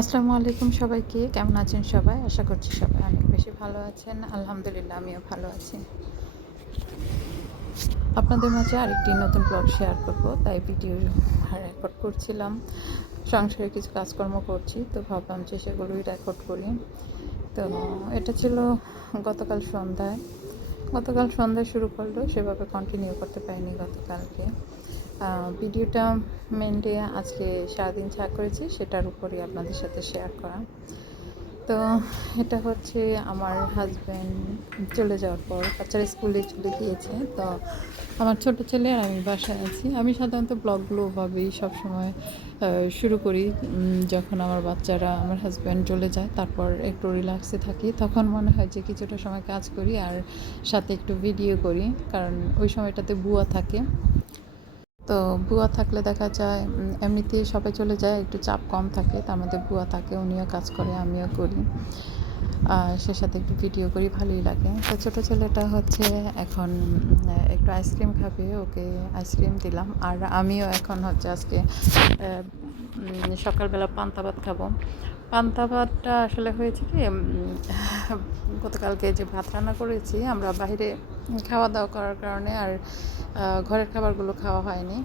আসসালামু আলাইকুম সবাইকে। কেমন আছেন সবাই? আশা করছি সবাই অনেক বেশি ভালো আছেন। আলহামদুলিল্লাহ আমিও ভালো আছি। আপনাদের মাঝে আরেকটি নতুন ব্লগ শেয়ার করব, তাই ভিডিও রেকর্ড করছিলাম। সংসারে কিছু কাজকর্ম করছি, তো ভাবলাম যে সেগুলোই রেকর্ড করি। তো এটা ছিল গতকাল সন্ধ্যায়। গতকাল সন্ধ্যায় শুরু করলেও সেভাবে কন্টিনিউ করতে পারিনি গতকালকে। ভিডিওটা মেনলি আজকে সারাদিন যা করেছি সেটার উপরই আপনাদের সাথে শেয়ার করা। তো এটা হচ্ছে আমার হাজব্যান্ড চলে যাওয়ার পর বাচ্চারা স্কুলে চলে গিয়েছে। তো আমার ছোট ছেলে আর আমি বাসায় আছি। আমি সাধারণত ব্লগগুলো ওভাবেই সবসময় শুরু করি। যখন আমার হাজব্যান্ড চলে যায়, তারপর একটু রিল্যাক্সে থাকি, তখন মনে হয় যে কিছুটা সময় কাজ করি আর সাথে একটু ভিডিও করি, কারণ ওই সময়টাতে বুয়া থাকে। তো বুয়া থাকলে দেখা যায় এমনিতেই সবাই চলে যায়, একটু চাপ কম থাকে। তার মধ্যে বুয়া থাকে, উনিও কাজ করে, আমিও করি। সে সাথে একটু ভিডিও করি, ভালোই লাগে। তো ছোটো ছেলেটা হচ্ছে এখন একটু আইসক্রিম খাবে, ওকে আইসক্রিম দিলাম। আর আমিও এখন হচ্ছে আজকে সকালবেলা পান্তা ভাত খাবো। পান্তা ভাতটা আসলে হয়েছে কি, গতকালকে যে ভাত রান্না করেছি আমরা বাইরে খাওয়া দাওয়া করার কারণে আর ঘরের খাবারগুলো খাওয়া হয়নি।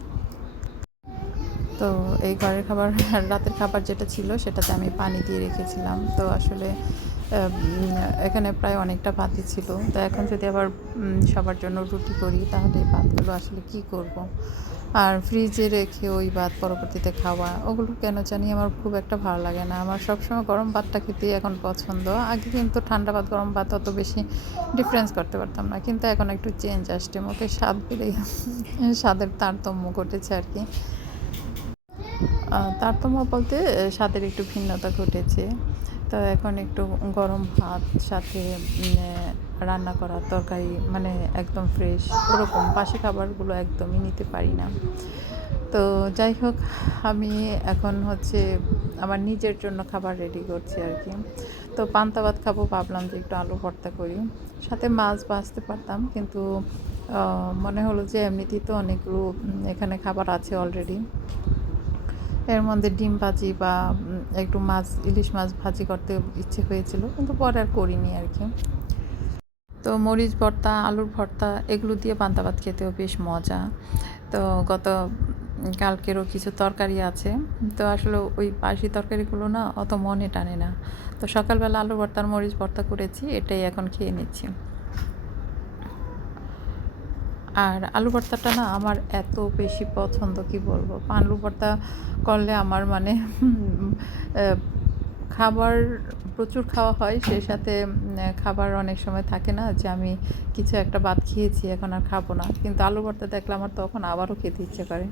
তো এই ঘরের খাবার রাতের খাবার যেটা ছিল সেটাতে আমি পানি দিয়ে রেখেছিলাম। তো আসলে এখানে প্রায় অনেকটা ভাতই ছিল। তো এখন যদি আবার সবার জন্য রুটি করি, তাহলে এই ভাতগুলো আসলে কী করব। আর ফ্রিজে রেখে ওই ভাত পরবর্তীতে খাওয়া, ওগুলো কেন জানি আমার খুব একটা ভালো লাগে না। আমার সবসময় গরম ভাতটা খেতেই এখন পছন্দ। আগে কিন্তু ঠান্ডা ভাত গরম ভাত অত বেশি ডিফারেন্স করতে পারতাম না, কিন্তু এখন একটু চেঞ্জ আসছে, মুখে স্বাদ বেড়ে স্বাদের তারতম্য ঘটেছে আর কি। তারতম্য বলতে স্বাদের একটু ভিন্নতা ঘটেছে। তো এখন একটু গরম ভাত সাথে রান্না করা তরকারি, মানে একদম ফ্রেশ, ওরকম বাসি খাবারগুলো একদমই নিতে পারি না। তো যাই হোক, আমি এখন হচ্ছে আমার নিজের জন্য খাবার রেডি করছি আর কি। তো পান্তা ভাত খাবো, ভাবলাম যে একটু আলু ভর্তা করি, সাথে মাছ ভাজতে পারতাম, কিন্তু মনে হলো যে এমনিতেই তো অনেকগুলো এখানে খাবার আছে অলরেডি, এর মধ্যে ডিম ভাজি বা একটু ইলিশ মাছ ভাজি করতে ইচ্ছে হয়েছিল, কিন্তু পরে আর করিনি আর কি। তো মরিচ ভর্তা, আলুর ভর্তা, এগুলো দিয়ে পান্তা ভাত খেতেও বেশ মজা। তো গত কালকেরও কিছু তরকারি আছে। তো আসলে ওই বাসি তরকারিগুলো না অত মনে টানে না। তো সকালবেলা আলু ভর্তা আর মরিচ ভর্তা করেছি, এটাই এখন খেয়ে নিচ্ছি। আর আলু ভর্তাটা না আমার এত বেশি পছন্দ, কি বলবো। আলু ভর্তা করলে আমার মানে খাবার প্রচুর খাওয়া হয়, সেই সাথে খাবার অনেক সময় থাকে না যে আমি কিছু একটা ভাত খেয়েছি এখন আর খাবো না, কিন্তু আলু ভর্তা দেখলে আমার তখন আবারও খেতে ইচ্ছে করে।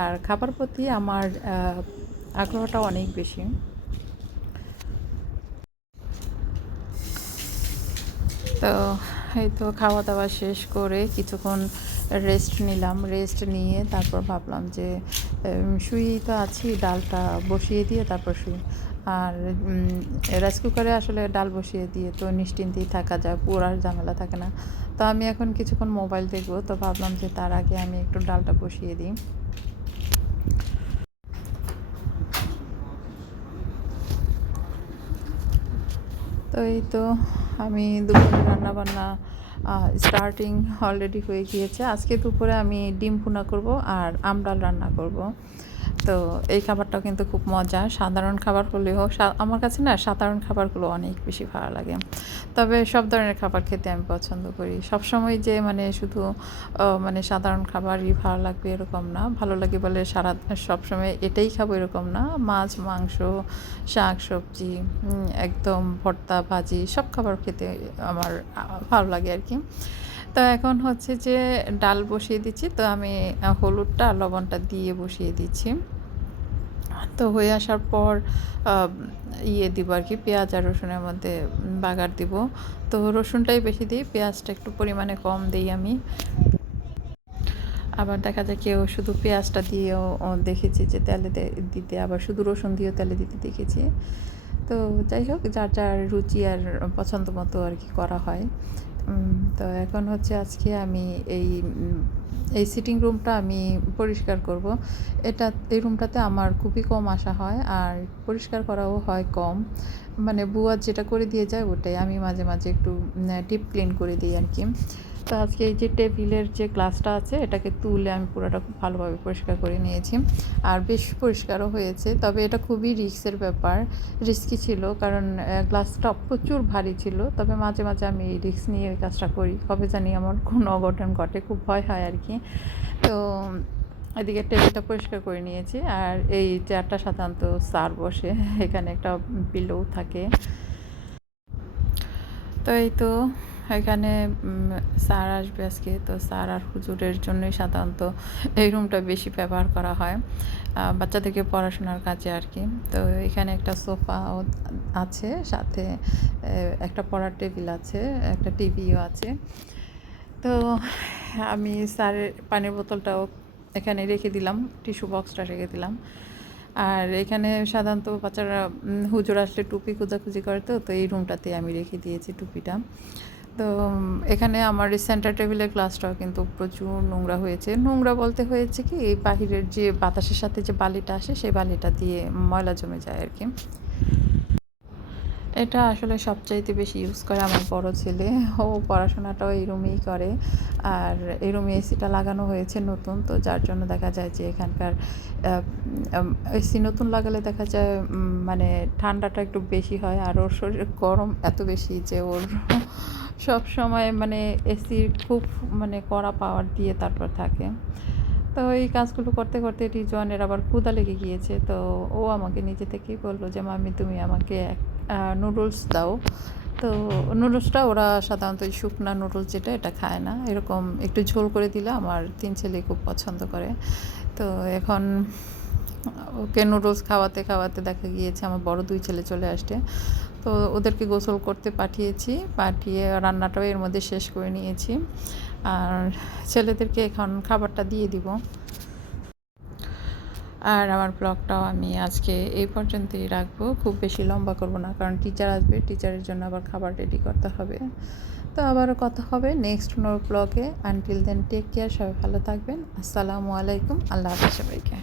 আর খাবার প্রতি আমার আগ্রহটা অনেক বেশি। তো এই তো খাওয়া দাওয়া শেষ করে কিছুক্ষণ রেস্ট নিলাম। রেস্ট নিয়ে তারপর ভাবলাম যে শুয়েই তো আছি, ডালটা বসিয়ে দিয়ে তারপর শুই। আর রাইস কুকারে আসলে ডাল বসিয়ে দিয়ে তো নিশ্চিন্তেই থাকা যায়, পোড়ার ঝামেলা থাকে না। তো আমি এখন কিছুক্ষণ মোবাইল দেখবো, তো ভাবলাম যে তার আগে আমি একটু ডালটা বসিয়ে দিই। তো এই তো আমি দুপুরে রান্নাবান্না স্টার্টিং অলরেডি হয়ে গিয়েছে। আজকে দুপুরে আমি ডিম ভুনা করব আর আমডাল রান্না করব। তো এই খাবারটাও কিন্তু খুব মজা। সাধারণ খাবার হলেও আমার কাছে না সাধারণ খাবারগুলো অনেক বেশি ভালো লাগে। তবে সব ধরনের খাবার খেতে আমি পছন্দ করি। সবসময় যে মানে শুধু মানে সাধারণ খাবারই ভালো লাগবে এরকম না। ভালো লাগে বলে সবসময় এটাই খাবো এরকম না। মাছ, মাংস, শাক, সবজি, একদম ভর্তা, ভাজি, সব খাবার খেতে আমার ভালো লাগে আর কি। তো এখন হচ্ছে যে ডাল বসিয়ে দিচ্ছি। তো আমি হলুদটা আর লবণটা দিয়ে বসিয়ে দিচ্ছি। তো হয়ে আসার পর দিব আর কি, পেঁয়াজ আর রসুনের মধ্যে বাগার দিব। তো রসুনটাই বেশি দিই, পেঁয়াজটা একটু পরিমাণে কম দিই আমি। আবার দেখা যায় কেউ শুধু পেঁয়াজটা দিয়েও দেখেছি যে তেলে দিতে, আবার শুধু রসুন দিয়েও তেলে দিতে দেখেছি। তো যাই হোক, যার যার রুচি আর পছন্দ মতো আর কি করা হয়। তো এখন হচ্ছে আজকে আমি এই এই সিটিং রুমটা আমি পরিষ্কার করব। এই রুমটাতে আমার খুবই কম আসা হয় আর পরিষ্কার করাও হয় কম। মানে বুয়া যেটা করে দিয়ে যায় ওটাই আমি মাঝে মাঝে একটু ডিপ ক্লিন করে দিই আর কি। তো আজকে এই যে টেবিলের যে গ্লাসটা আছে এটাকে তুলে আমি পুরোটা খুব ভালোভাবে পরিষ্কার করে নিয়েছি আর বেশ পরিষ্কারও হয়েছে। তবে এটা খুবই রিস্কের ব্যাপার, রিস্কি ছিল কারণ গ্লাসটা প্রচুর ভারী ছিল। তবে মাঝে মাঝে আমি রিস্ক নিয়ে ওই কাজটা করি, কবে জানি আমার কোনো অঘটন ঘটে, খুব ভয় হয় আর কি। তো এদিকে টেবিলটা পরিষ্কার করে নিয়েছি আর এই চেয়ারটা সাধারণত স্যার বসে, এখানে একটা পিলোও থাকে। তো এই তো এখানে স্যার আসবে আজকে, তো স্যার আর হুজুরের জন্যই সাধারণত এই রুমটা বেশি ব্যবহার করা হয় বাচ্চাদেরকে পড়াশোনার কাজে আর কি। তো এখানে একটা সোফাও আছে, সাথে একটা পড়ার টেবিল আছে, একটা টিভিও আছে। তো আমি স্যারের পানির বোতলটাও এখানে রেখে দিলাম, টিস্যু বক্সটা রেখে দিলাম। আর এখানে সাধারণত বাচ্চারা হুজুর আসলে টুপি খোঁজাখুঁজি করে, তো এই রুমটাতে আমি রেখে দিয়েছি টুপিটা। তো এখানে আমার এই সেন্টার টেবিলের গ্লাসটাও কিন্তু প্রচুর নোংরা হয়েছে। নোংরা বলতে হয়েছে কি, এই বাহিরের যে বাতাসের সাথে যে বালিটা আসে সেই বালিটা দিয়ে ময়লা জমে যায় আর কি। এটা আসলে সবচাইতে বেশি ইউজ করে আমার বড় ছেলে। ও পড়াশোনাটাও এই রুমেই করে আর এই রুমে এসিটা লাগানো হয়েছে নতুন, তো যার জন্য দেখা যায় যে এখানকার এসি নতুন লাগালে দেখা যায় মানে ঠান্ডাটা একটু বেশি হয় আর ওর শরীরে গরম এত বেশি যে ওর সব সময় মানে এসির খুব মানে কড়া পাওয়ার দিয়ে তারপর থাকে। তো এই কাজগুলো করতে করতে রিজওয়ানের আবার ক্ষুধা লেগে গিয়েছে, তো ও আমাকে নিজে থেকেই বললো যে মাম্মি তুমি আমাকে নুডলস দাও। তো নুডলসটা ওরা সাধারণত এই শুকনা নুডলস যেটা, এটা খায় না, এরকম একটু ঝোল করে দিলে আমার 3 ছেলে খুব পছন্দ করে। তো এখন ওকে নুডলস খাওয়াতে খাওয়াতে দেখা গিয়েছে আমার বড় 2 ছেলে চলে আসছে। তো ওদেরকে গোসল করতে পাঠিয়েছি, পাঠিয়ে রান্নাটাও এর মধ্যে শেষ করে নিয়েছি আর ছেলেদেরকে এখন খাবারটা দিয়ে দিব। আর আমার ব্লগটাও আমি আজকে এই পর্যন্তই রাখবো, খুব বেশি লম্বা করব না কারণ টিচার আসবে, টিচারের জন্য আবার খাবার রেডি করতে হবে। তো আবারও কথা হবে নেক্সট ব্লগে। আনটিল দেন টেক কেয়ার, সবাই ভালো থাকবেন। আসসালামু আলাইকুম, আল্লাহ হাফেজ সবাইকে।